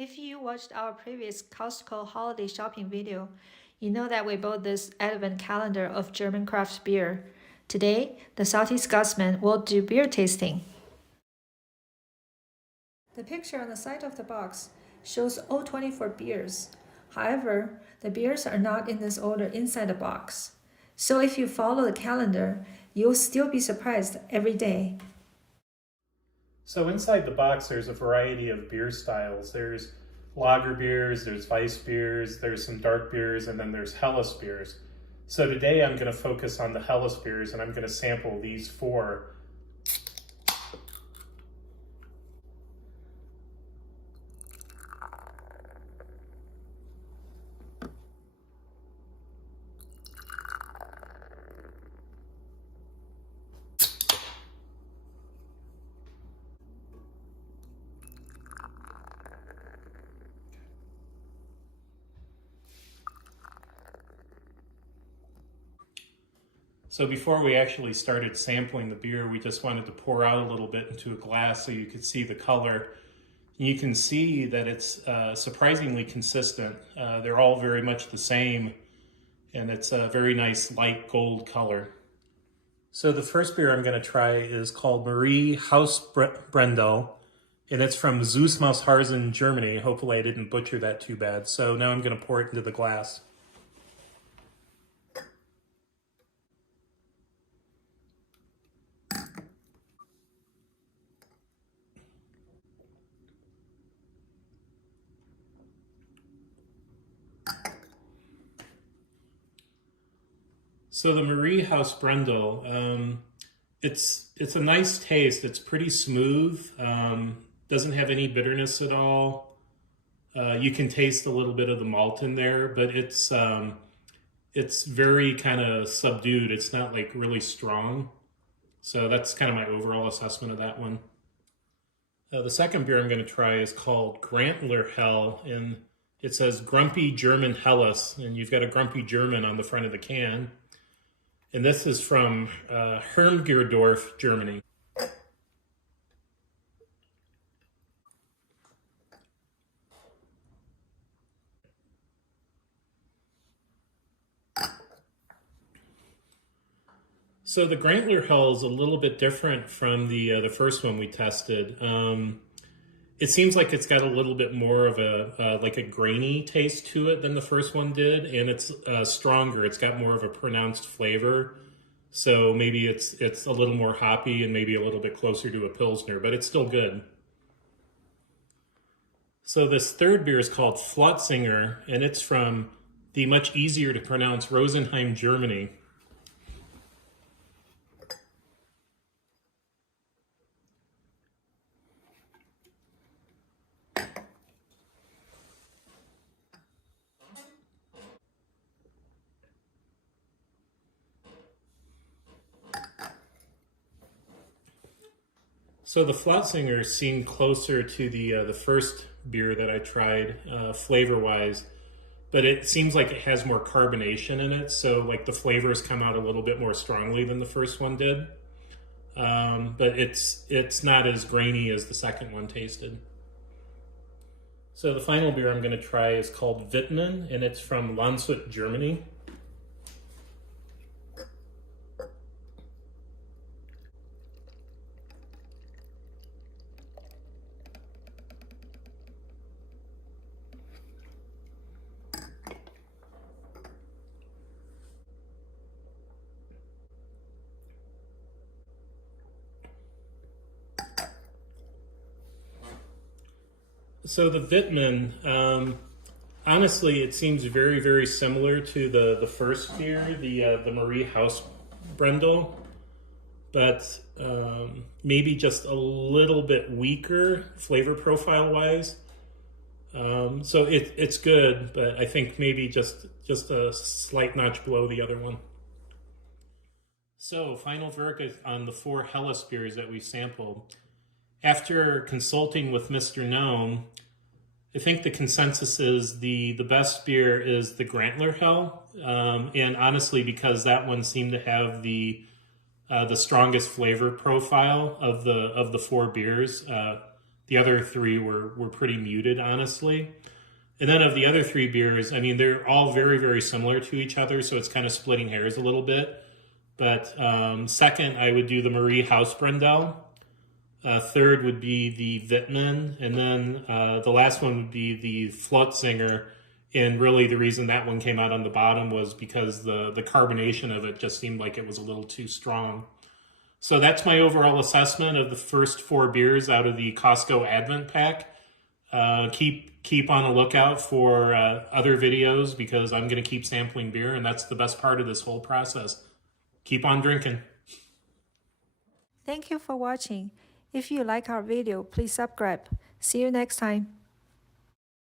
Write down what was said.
If you watched our previous Costco holiday shopping video, you know that we bought this advent calendar of German craft beer. Today, the Salty Scotsman will do beer tasting. The picture on the side of the box shows all 24 beers. However, the beers are not in this order inside the box. So if you follow the calendar, you'll still be surprised every day. So inside the box, there's a variety of beer styles. There's lager beers, there's Weiss beers, there's some dark beers, and then there's Helles beers. So today I'm going to focus on the Helles beers, and I'm going to sample these four. So before we actually started sampling the beer, we just wanted to pour out a little bit into a glass so you could see the color. You can see that it's surprisingly consistent. They're all very much the same, and it's a very nice light gold color. So the first beer I'm going to try is called Marie Hausbrendel, and it's from Süßmaushausen, Germany. Hopefully I didn't butcher that too bad. So now I'm going to pour it into the glass. So the Marie Hausbrendel, it's a nice taste. It's pretty smooth. Doesn't have any bitterness at all. You can taste a little bit of the malt in there, but it's very kind of subdued. It's not like really strong. So that's kind of my overall assessment of that one. The second beer I'm going to try is called Grantler Hell, and it says Grumpy German Helles, and you've got a Grumpy German on the front of the can. And this is from Hermgerdorf, Germany. So the Grantler Hell is a little bit different from the first one we tested. It seems like it's got a little bit more of a like a grainy taste to it than the first one did, and it's stronger. It's got more of a pronounced flavor, so maybe it's a little more hoppy and maybe a little bit closer to a Pilsner, but it's still good. So this third beer is called Flotzinger, and it's from the much easier to pronounce Rosenheim, Germany. So the Flotzinger seemed closer to the first beer that I tried, flavor-wise, but it seems like it has more carbonation in it, so like the flavors come out a little bit more strongly than the first one did. But it's not as grainy as the second one tasted. So the final beer I'm going to try is called Wittmann, and it's from Landshut, Germany. So the Wittmann, honestly, it seems very, very similar to the first beer, the Marie Hausbrendel, but maybe just a little bit weaker flavor profile wise. So it's good, but I think maybe just a slight notch below the other one. So final verdict on the four Helles beers that we sampled. After consulting with Mr. Gnome, I think the consensus is the best beer is the Grantler Hell, and honestly, because that one seemed to have the strongest flavor profile of the four beers. The other three were pretty muted, honestly. And then of the other three beers, I mean, they're all very, very similar to each other, so it's kind of splitting hairs a little bit. But second, I would do the Marie Hausbrandel. Third would be the Wittmann. And then the last one would be the Flotzinger. And really the reason that one came out on the bottom was because the carbonation of it just seemed like it was a little too strong. So that's my overall assessment of the first 4 beers out of the Costco Advent Pack. Keep on a lookout for other videos because I'm going to keep sampling beer, and that's the best part of this whole process. Keep on drinking. Thank you for watching. If you like our video, please subscribe. See you next time.